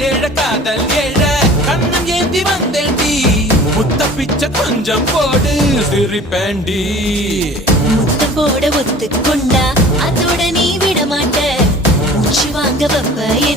காலேழ காதல் ஏழ கண்ணம் ஏந்தி வந்தேண்டி முத்த பிச்ச கொஞ்சம் போடு சிரிப்பேண்டி முத்தம் போட ஒத்துக்கொண்டா அதோட நீ விட மாட்ட மூச்சு வாங்க வப்ப என்ன